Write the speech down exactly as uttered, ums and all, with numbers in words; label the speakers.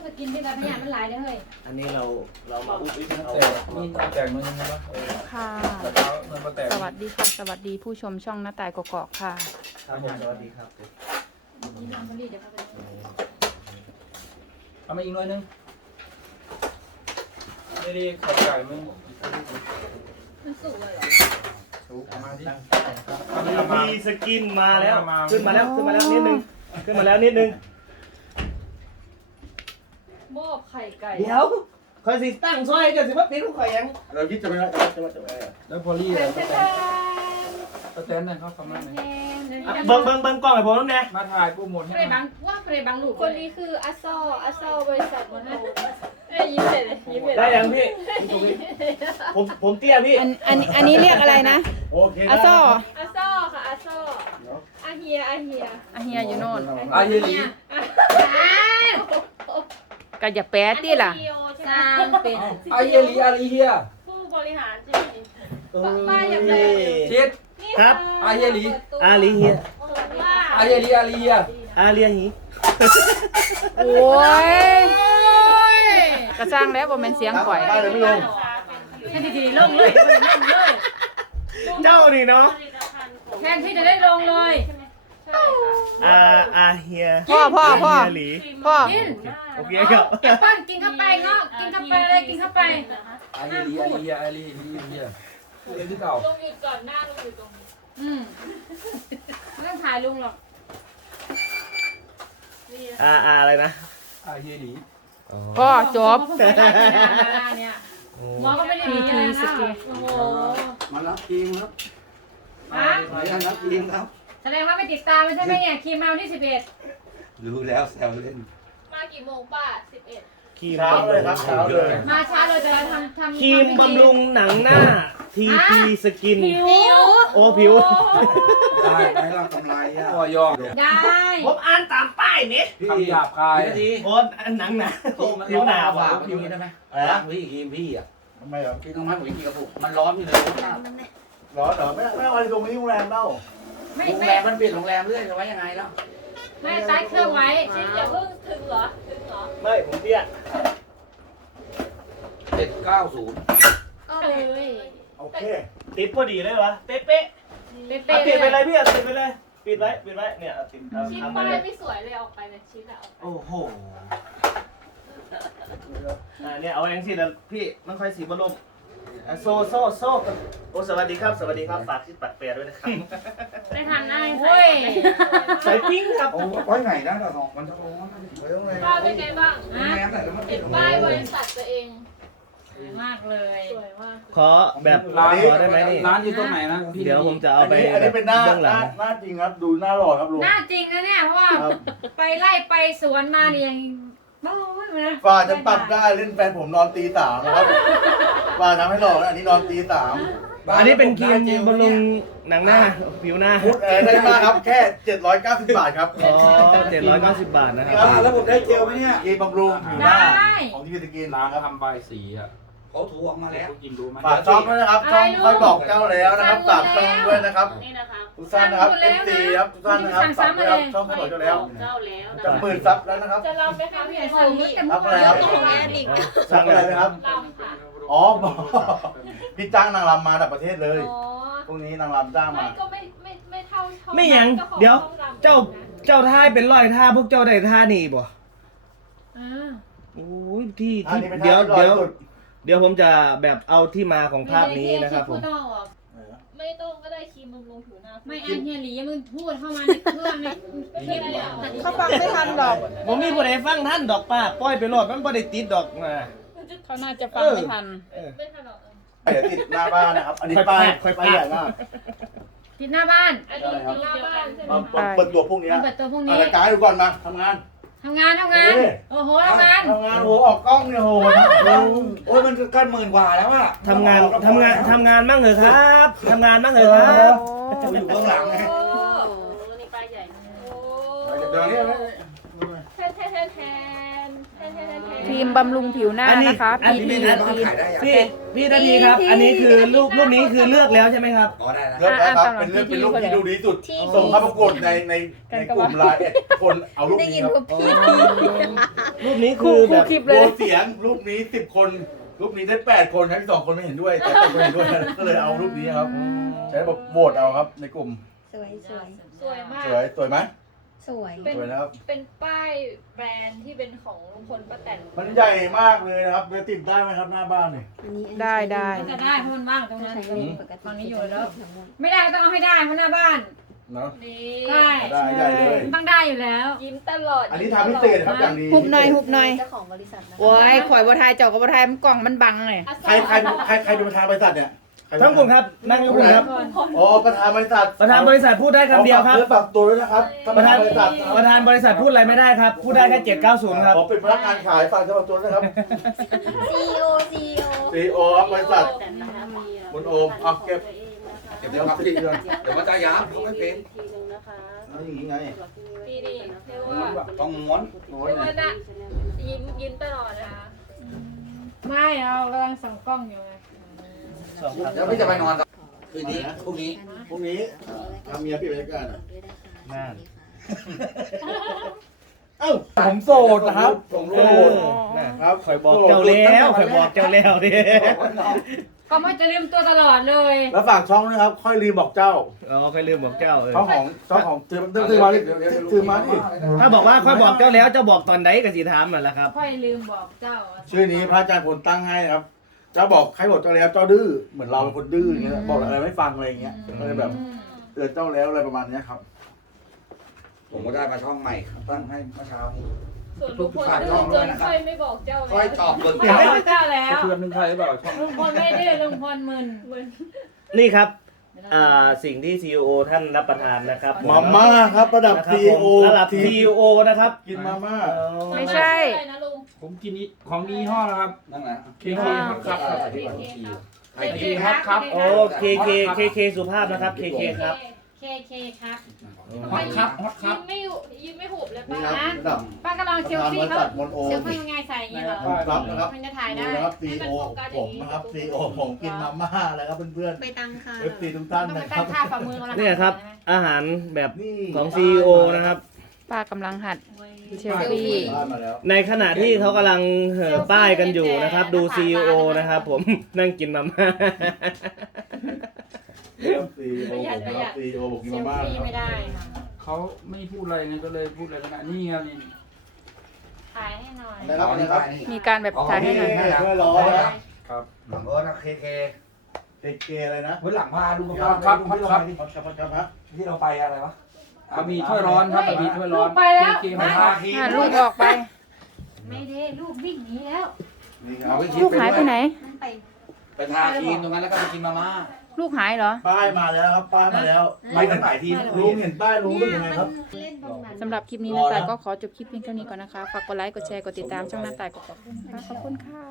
Speaker 1: สกินที่เราพยายามมันหลายเลยเฮ้ย
Speaker 2: อันนี้เราเรามาอุ้ยเอา
Speaker 3: แต่นี่แตกมันยังไงวะ
Speaker 4: ค่ะ
Speaker 3: แล้วก็มันมาแตก
Speaker 4: สวัสดีค่ะ สวัสดีผู้ชมช่องหน้าต่ายกอกๆค่ะ
Speaker 2: ครับผมสวัสดีครับ
Speaker 1: กินน้ำผลิตเดี๋ยวเขาไป
Speaker 3: เอามาอีกหน่อยนึงไม่ได้ขอบไก่มึง
Speaker 1: มันสุกเลยเหรอ
Speaker 3: เอามาดิ
Speaker 2: มีสกินมาแล้วขึ้นมาแล้วขึ้นมาแล้วนิดนึงขึ้นมาแล้วนิดนึง
Speaker 1: มอบไข่ไก่
Speaker 2: เดี๋ยวคอยสิตั้งซอยจะสิว่าปีนข่อยยังเราคิดจะไม่ได้จะจะจะ
Speaker 3: แล้วพอลี่
Speaker 1: เป็
Speaker 3: อะ
Speaker 1: น
Speaker 3: ส
Speaker 1: แท
Speaker 3: แตน
Speaker 1: น
Speaker 3: สแตนเนี่ยเขาทำอะไร
Speaker 1: แทนเดี๋ยวนี้
Speaker 2: เบิ้งเบิ้งเบิ้งกล้องให้ผมน้ำแน่
Speaker 3: มาถ่ายโปรโมทให้
Speaker 1: เฟรบังว่าเฟรบังลูก
Speaker 5: คนนี้คืออาซออาซอบริษัทมอนโตเอ้ยยิ้มเลยยิ้มเลย
Speaker 2: ได้ยังพี่ผมผมเตี้ยพี่
Speaker 4: อันอันอันนี้เรียกอะไรนะ
Speaker 2: โอเค
Speaker 4: อาซอ
Speaker 5: อาซอค่ะอาซออาเฮียอาเฮีย
Speaker 4: อาเฮียอยู่โน่น
Speaker 3: อาเยลี
Speaker 4: ก็อย่าแปะตี้ล่ะ
Speaker 5: ซีอีโอใช่
Speaker 1: ส
Speaker 5: ไหม
Speaker 1: ร้างเป็น
Speaker 3: อาเยลีอาลีเฮีย
Speaker 5: ผู้บริหารจริง
Speaker 1: ป้าอย่าแปล
Speaker 3: ชิด
Speaker 5: นี่
Speaker 2: ครับ
Speaker 3: อาเยลี
Speaker 2: อาลีเฮีย
Speaker 5: ว่า
Speaker 3: อาเยลีอาลีเฮีย
Speaker 2: อาเลียหี
Speaker 4: โอ้ยกระสร้างแล้วบ่แม่นเสียงข่อย
Speaker 2: ได้เลยไม่ลง
Speaker 1: ให้ดีๆลงเลยลงเลย
Speaker 2: เจ้านี่เนาะ
Speaker 1: แทนที่จะได้ลงเลย
Speaker 5: ใช่ค่ะ
Speaker 2: อาอาเฮีย
Speaker 4: พ่อพ่อพ่อ
Speaker 2: เฮียหลี
Speaker 4: พ่อ
Speaker 1: กิน
Speaker 2: โอเคครับ
Speaker 1: แอปเปิ้ลกินเข้าไปเงาะกินเข้าไปอะไรกินเข้าไป
Speaker 3: อาเยลีอาลีเฮียอาลีเฮียเล่นที่เก่า
Speaker 5: ลงหยุดก่อนหน้าลงอยู่ตรงนี้
Speaker 1: อืมไม่ต้องถ่ายลุงหรอก
Speaker 5: นี่
Speaker 2: อาอาอะไรนะ
Speaker 3: อาเยลี
Speaker 4: พ่อจบ
Speaker 1: เนี่ยหมอก็ไม่ได้ดีอะไรนะโอ้โห
Speaker 6: มารับทีมครับ
Speaker 1: ฮะ
Speaker 6: มารับทีมครับ
Speaker 1: แสดงว่าไม่ติดตามใช่ไหมเนี่ยคีมมาวันที่สิบเอ็ด
Speaker 6: รู้แล้วแซวเล่น
Speaker 5: มากี่โมงป้าสิบเอ็ด
Speaker 2: ครีม
Speaker 6: เช้าเลยครับเช้าเลย
Speaker 1: มาช้าเลยแต่เราทำทำ
Speaker 2: ครีมบำรุงหนังหน้า ทีพีสกิน
Speaker 1: ผิว
Speaker 2: โอ้ผิว
Speaker 6: ได้ไหมเรากำไรอ่ะ
Speaker 3: พ่อยอง
Speaker 1: ได้
Speaker 2: ผมอ่านตามป้ายนี่
Speaker 3: คำหยาบคาย
Speaker 6: นาที
Speaker 2: โอ้หนังหนาผิวหนาว่ะ
Speaker 6: พี่ได้ไหม
Speaker 2: อะไรนะ
Speaker 6: พี่ทีมพี่อ่ะ ทำไมครับ
Speaker 7: กินตรงนั้นผมกินกระปุก
Speaker 6: มันร้อนอยู่เลย
Speaker 7: ร้อนเหรอไม่ไม่เอาอะไรตรงนี้โรงแรมเล่า
Speaker 1: ไม่
Speaker 6: โรง
Speaker 1: ไม่
Speaker 6: แรมมันเปลี่ยนโรงแรมเรื่อยจะไว้ยังไงแล้ว
Speaker 1: ไม่ซัดเครื่องไว้
Speaker 5: ชิดอย่าเพิ่งถึงเหรอถึงเหรอ
Speaker 2: ไม่ผมเตี้ย
Speaker 6: เจ็ดเก้าศูนย์
Speaker 5: ก็เลย
Speaker 7: โอเค
Speaker 2: ติดพอดีเลยวะเป๊ะเป๊ะ
Speaker 1: เป๊ะ
Speaker 2: ปิด
Speaker 1: ๆ
Speaker 2: ไป
Speaker 1: เล
Speaker 2: เลย ยพี่อ่ะปิดไปเลยปิดไว้ปิดไว้เนี่ยติด
Speaker 5: ชิด
Speaker 2: ทำไป
Speaker 5: ป้าย
Speaker 2: เลย
Speaker 5: ไม่สวยเลยออกไปเลยชิดอะออกไป
Speaker 2: โอ้โหอ่าเนี่ยเอาเองสินะพี่มันค่อยสีบอลลมอ่ะโซ่โซ่โซ่โอ้สวัสดีครับสวัสดีครับฝากที่ปัดเปียด้วยนะครับ
Speaker 1: ได้ทำได้เว้ย
Speaker 2: ใส่ปิ้งครับ
Speaker 7: โอ้ไว้ไหนนะเราสองมันจะลงไว้ตรงไหน
Speaker 5: ป้าเป็นไงบ้าง
Speaker 7: โรงแรมไหนแล้วมัน
Speaker 5: เห็นป้ายบริษัทตัวเอง
Speaker 1: สวยมากเลย
Speaker 5: สวยมาก
Speaker 2: ขอแบบข
Speaker 3: ร้าน
Speaker 2: อได้ไหมนี่
Speaker 3: ร้านอยู่ตรงไหนนะพี่
Speaker 2: เดี๋ยวผมจะเอา
Speaker 7: อัน
Speaker 2: ไป
Speaker 7: นี้อันนี้เป็นหน้า
Speaker 2: เบื้องห
Speaker 7: ห
Speaker 2: ลั
Speaker 7: น้าง หน้าจริงครับดูหน้าหล่อครับลุง
Speaker 1: หน้าจริงนะเนี่ยเพราะว่าไปไล่ไปสวนมาเนี่ยยังโอ้ยนะ
Speaker 7: ฝ่าจะตัดได้เล่นแฟนผมนอนตีสามครับฝ่าทำให้หล่อนะอันนี้นอนตีสาม
Speaker 2: อันนี้เป็นครีมบำรุงหนังหน้าผิวหน้า
Speaker 7: พุทธแอร์ได้มากครับแค่เจ็ดร้อยเก้าสิบบาทครับ
Speaker 2: อ๋อเจ็ดร้อยเก้าสิบบาทนะครับ
Speaker 7: อ่าแล้วผมได้เจลไหมเนี่ยครีมบำรุงผิวหน้า
Speaker 1: ได้
Speaker 7: ของที่พิตากิน
Speaker 3: ร้า
Speaker 7: ร้าน นครับ
Speaker 3: ทำใบสีอ่ะ
Speaker 6: เขาถูออกมาแล้ว
Speaker 3: กินรู้ไหม
Speaker 7: ฝากช่องด้วยนะครับช่องค่อยบอกเจ้าแล้วนะครับฝากช่องด้วยนะครับ
Speaker 5: นี่นะคะ
Speaker 7: ทุกท่านนะครับ เอฟ ซี ครับทุกท่านนะครับฝากด้วยครับช่องค่อยบอกเจ้าแล้ว
Speaker 5: เจ้าแล้ว
Speaker 7: จะหมื่นซับแล้วนะครับ
Speaker 5: จะลองไปทำ
Speaker 1: พี่
Speaker 5: เห็น
Speaker 1: สู
Speaker 5: สู
Speaker 1: ง
Speaker 5: ง
Speaker 1: นิดแต่
Speaker 7: รับอะไรครับ ซับอะไรนะครับ
Speaker 5: ลำค่ะ
Speaker 7: อ๋อบอกพี่จ้างนางรำมาจากประเทศเลย
Speaker 5: อ๋อ
Speaker 7: พวกนี้นางรำจ้าง
Speaker 5: ไม่
Speaker 7: มา
Speaker 5: ก็ไม่ไม่ไม่เท่าช่อง
Speaker 2: ไม่หยัง
Speaker 5: จ้าของ
Speaker 2: เดี๋ยว
Speaker 5: ช่องรำ
Speaker 2: เจ้า
Speaker 5: นะ
Speaker 2: เจ้าท่ายเป็นร้อยท่าพวกเจ้าได้ท่านี่บ่
Speaker 1: อ่า
Speaker 2: โอ้ยที่
Speaker 7: อัน
Speaker 2: ที่
Speaker 7: นี้เป็น
Speaker 2: เดี๋ยว
Speaker 7: ท่าที่
Speaker 2: เดี๋ยว
Speaker 7: ร้อยสุด
Speaker 2: เดี๋ยวผมจะแบบเอาที่มาของภาพนี้นะครับผม
Speaker 1: ไม่ต้องออก
Speaker 5: ไม่ต้องก็ได้ครีมบำรุงผิวหน้า
Speaker 1: ไม่อันเฮียหลีมึงพูดเข้ามาในเครื่องในคลิปเนี่ย
Speaker 4: เขาฟังไม่ทันดอก
Speaker 2: ผมมีผู้ใดฟังท่านดอกป้าปล่อยไปโหลดมันบ่ได้ติดดอกมา
Speaker 4: เขาน่าจะฟังไม่ทัน
Speaker 2: เออ
Speaker 5: ไม่ทันหรอก
Speaker 7: เดี๋ยวติดหน้าบ้านนะครับ อันนี้
Speaker 2: ค่อย
Speaker 7: ป้าย
Speaker 2: พากค่อยพาก
Speaker 7: ป้ายใหญ่มาก
Speaker 1: ติดหน้าบ้าน
Speaker 5: อันนี้ติดหน้าบ้านใช่ไหม
Speaker 7: มา
Speaker 5: คะ
Speaker 7: เปิดตัวพวกนี้
Speaker 1: มันเปิดตัวพรุ่ง
Speaker 7: เอา
Speaker 1: นี้
Speaker 7: รายการดูก่อนมาทำงาน
Speaker 1: ทำงานทำงาน โอ้โหทำงาน
Speaker 7: ทำงานโหออกกล้องเนี่ยโหนะ
Speaker 6: โอ้ยมันก็หมื่นกว่าแล้วอ่ะ
Speaker 2: ทำงานทำงานทำงานบ้างเหรอครับทำงานบ้างเหรอครับ
Speaker 7: อยู่เบื้องหลังไง
Speaker 5: โอ้นี่ป้ายใหญ่โอ้
Speaker 7: เดี๋ยวนี้
Speaker 5: แทนแทนแทนแทนแทนแทนแทนแทน
Speaker 4: ครีมบำรุงผิวหน้านะคะ
Speaker 2: อัน
Speaker 4: พี
Speaker 2: นี้
Speaker 4: พี
Speaker 2: อัน
Speaker 4: ครีม
Speaker 6: ขายได้ยัง
Speaker 2: พี่พี่นาทีครับ อันนี้คือรูปรูปนี้คือเลือกแล้วใช่ไหมครับ
Speaker 6: อ๋อได้แล้ว
Speaker 7: เลือกแล้วครับเป็นเลือกเป็นรูปที่ดูดีที่สุด ส่งเข้าประกวดในในในกลุ่มไลน์เอ็ดคนเอารูปนี้ครับ
Speaker 2: รูปนี้คือแบบ
Speaker 4: คลิป
Speaker 7: โห
Speaker 4: เล
Speaker 7: วย ตเสียงรูปนี้สิบคน รูปนี้ได้แปดคนทั้งสองคนไม่เห็นด้วยแต่แปดคนเห็นด้วยก็เลยเอารูปนี้ครับ ใช้แบบโหวตเอาครับในกลุ่ม
Speaker 5: สวยสวยสวยมาก
Speaker 7: สวยสวยไหม
Speaker 5: สวยเป็น
Speaker 7: สวยนะครับ
Speaker 5: เป็นป้ายแบรนด์ที่เป็นของลุงพลป้าแตน
Speaker 7: มันใหญ่มากเลยนะครับจะติดได้ไหมครับหน้าบ้านนี่
Speaker 4: ได้ได้
Speaker 1: มันจะได้เพราะมันว่างตรงนั้น
Speaker 7: อืม
Speaker 1: ฝั่งนี้อยู่แล้ว ไม่ได้ก็ต้องเอาให้ได้เพราะหน้าบ้าน
Speaker 7: เนาะ
Speaker 5: นี่
Speaker 1: ใช่
Speaker 7: ได้ใหญ่เลย
Speaker 1: มันต้องได้อยู่แล้ว
Speaker 5: ยิ้มตลอด
Speaker 7: อันนี้ทำพิเศษครับอย่างดี
Speaker 4: หุบหน่อยหุบหน่อย
Speaker 5: เจ้าของบริษัทนะ
Speaker 4: โอ้ยข่อยบ่ทายเจ้าก็บ่ทายมันกล่องมันบังเลย
Speaker 7: ใครใครใครใครเป็นประธานบริษัทเนี่ยใครเป็น
Speaker 2: ทั้งกลุ่มครับนั่งทั้งกลุ่มครับ
Speaker 7: อ๋อประธานบริษัท
Speaker 2: ประธานบริษัทพูดได้คำเดียวครับ
Speaker 7: ขอฝากเนื้อฝากตัวด้วยนะครับท่าน
Speaker 2: ป
Speaker 7: ประ ระ
Speaker 2: ธา
Speaker 7: ธาน นบริษัท
Speaker 2: ประธานบริษัทพูดอะไรไม่ได้ครับ พูดได้แค่เจ็ดเก้าศูนย์ครับ
Speaker 7: ขอเป็นพนักงานขายฝากตัวตัวนะครับ
Speaker 5: ซีอีโอซีอีโอ
Speaker 7: ซีโอครับบริษัท
Speaker 8: แต่นะคะมี
Speaker 7: บนโอมเอาเก็บ
Speaker 6: เก็บเดี๋ยวครับพี่เดี๋ยวมันจะยับเขาไม่เป็น
Speaker 8: ทีนึงนะคะ
Speaker 7: เอาอย่างนี้ไง
Speaker 5: นี่นี่เรียกว่า
Speaker 6: ต้องม้วน
Speaker 7: โอ้
Speaker 5: เรี
Speaker 7: ย
Speaker 5: ยกว่าน่ะยิ้มยิ้มตลอดนะคะ
Speaker 1: ไม่เรากำลังส่องกล้องอยู่ไง
Speaker 6: เดี๋ยวพี่จะไปนอนต่อคืนนี้พรุ่งนี้
Speaker 7: พรุ่งนี้ทำเมียพี่ไปด้วยกันอ่ะ
Speaker 2: นั่น
Speaker 7: เอ้าผมโสดนะครับผมโสด
Speaker 2: นะครับข่อยบอกเจ้าแล้วข่อยบอกเจ้าแล้วดิ
Speaker 1: ก็ไม่จะลืมตัวตลอดเลย
Speaker 7: แล้วฝากช่องด้วยครับ ค่อยลืมบอกเจ้า
Speaker 2: อ๋อใครลืมบอกเจ้าเออ
Speaker 7: ช่องของช่องของซื้อซื้อมาดิซื้อมาดิ
Speaker 2: ถ้าบอกว่าค่อยบอกเจ้าแล้วเจ้าบอกตอนไหนกับสีถามมันละครับ
Speaker 1: ค่อยลืมบอกเจ้า
Speaker 7: ชื่อนี้พระอาจารย์พลตั้งให้นะครับเจ้าบอกใครบอกเจ้าแล้วเจ้าดื้อเหมือนเราเป็นคนดื้ออย่างเงี้ยบอกอะไรไม่ฟังอะไรอย่างเงี้ยก็เลยแบบเตือนเจ้าแล้วอะไรประมาณเนี้ยครับ
Speaker 6: ผมก็ได้มาช่องใหม่ตั้งให้เมื่อเช้านี้
Speaker 5: ส่วนลุงพลดื้อจนค่อยไม่บอกเจ้าเลย
Speaker 6: ค่อยตอบเบิก
Speaker 1: เจ้าเจ้าแล้ว
Speaker 3: เพื่อนนึงใครหรือเปล่าช่อง
Speaker 1: ลุงพลไม่ดื้อลุงพลมึน
Speaker 5: เหมือน
Speaker 2: นี่ครับอ่าสิ่งที่ ซี อี โอ ท่านรับประทานนะครับ
Speaker 7: มาม่าครับระดับ
Speaker 2: นะครับ
Speaker 7: ซี
Speaker 2: ผม
Speaker 7: โอ
Speaker 2: ระดับ ซี อี โอ นะครับ
Speaker 7: กินมาม่า
Speaker 4: ไม่ใช่
Speaker 5: อะไรนะลุง
Speaker 3: ผมกินนี้ของดียี่ห้อแล้วครับ
Speaker 6: นั่นแหละ
Speaker 3: เคเคครับครับ
Speaker 5: เคเคครับ
Speaker 6: ไอ้
Speaker 3: เค
Speaker 6: ที่
Speaker 3: ครับครับ
Speaker 2: โอเคเคเคเคสุภาพนะครับ เคเคครับ
Speaker 1: เคเคครับ
Speaker 3: ฮอตครับฮอตครั
Speaker 5: ยิ้
Speaker 3: บ
Speaker 5: มไม่ยิ้มไม่หุบเลย
Speaker 7: นี่
Speaker 5: ป้า
Speaker 7: ครับระดับ
Speaker 1: ป้าก็ลอง
Speaker 7: ประ
Speaker 1: เซล
Speaker 7: ธานบ
Speaker 1: ฟี่
Speaker 7: ริ
Speaker 1: เขา
Speaker 7: ษัทมนโอ
Speaker 1: เซล
Speaker 7: ม
Speaker 1: ฟี่ยังไงใส่อย่างนี้เหรอ
Speaker 7: ครับนะครับ
Speaker 1: มันจะถ่าย
Speaker 7: ดู
Speaker 1: ได้
Speaker 7: นะครับซีโอผมนะครับซีโอผมกินมาม่าแล้วครับเพื่อน
Speaker 5: ไปตังค่ะ
Speaker 7: ๆเอฟซีทุกท่าน
Speaker 1: ต้องไป
Speaker 7: นะค
Speaker 1: ตั้
Speaker 7: รับ
Speaker 1: งค่าฝ่ามือเอาละ
Speaker 2: เนี่ยครับ อาหารแบบ
Speaker 7: นี่
Speaker 2: ของ ซี อี โอ นะครับ
Speaker 4: ป้ากำลังหัดเชลฟี่
Speaker 7: บ้านมาแล้ว
Speaker 2: ในขณะที่เขากำลังเห่อป้ายกันอยู่นะครับ ดู ซี อี โอ นะครับผม นั่งกินมาม่า
Speaker 7: ซีโอผมครับซีโอผมกิน
Speaker 1: เซ
Speaker 7: มา
Speaker 1: ล
Speaker 7: ม่า
Speaker 1: ฟี่
Speaker 7: ครับ
Speaker 1: ไม่ได้ค่ะ
Speaker 3: เขาไม่พูดอะไรไงก็เลยพูดอะไรกันนะนี่ครับนี่
Speaker 1: ถ่ายให้หน่อย
Speaker 7: นะครับนะครับ
Speaker 4: มีการแบบถ่ายให้หน่อย
Speaker 7: ช่วยรอนะครับ
Speaker 6: หลังเออนะเคเค
Speaker 7: เอเกอะไรนะ
Speaker 6: เฮ้ยหลังพาดู
Speaker 3: ครับครับครับครับ
Speaker 7: ครับครับครับครับ
Speaker 6: ที่เราไปอะไรวะ
Speaker 3: บะหมี่ถ้วยร้อนครับบะหมี่ถ้วยร้อน
Speaker 1: ลูกไปแล้ว
Speaker 3: เคเคครับ
Speaker 4: อ่ะลูกออกไป
Speaker 1: ไม่ได้ลูกวิ่งหนีแล้ว
Speaker 7: นี่ครั
Speaker 6: เอา
Speaker 7: บ
Speaker 6: ไปคิด
Speaker 4: ลูกหายไปไหน
Speaker 1: มันไป
Speaker 6: ไปทาครีมตรงนั้นแล้วก็ไปกินมาม่า
Speaker 4: ลูกหายเหรอ
Speaker 7: ป้ายมาแล้วครับป้ายมาแล้ว
Speaker 6: ไปตั้งหลายที
Speaker 7: ลุงเห็นป้ายลุงรู้ยังไงครับ
Speaker 1: เล่นตรงนั้น
Speaker 4: สำหรับคลิปนี้น้าตายก็ขอจบคลิปเพียงเท่านี้ก่อนนะคะ ฝากกดไลค์ กดแชร์ กดติดตามช่องน้าตายกดขอบคุณค่ะขอบคุณค่ะ